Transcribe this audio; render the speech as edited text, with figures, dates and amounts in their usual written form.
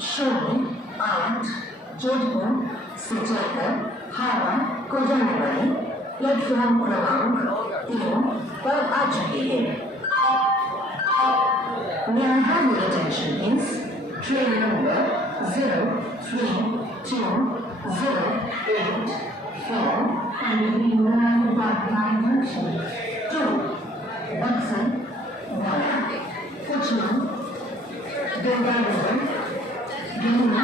शोनी 8 जोधपुर से चलकर हावड़ा को जाने वाली प्लेटफॉर्म क्रमांक 3 पर आ चुकी है। May I have your attention please? Train number 03208 4 and we will have part-time function 2 Buxton, Gaya, Fuchman, Ganga River, Gimna,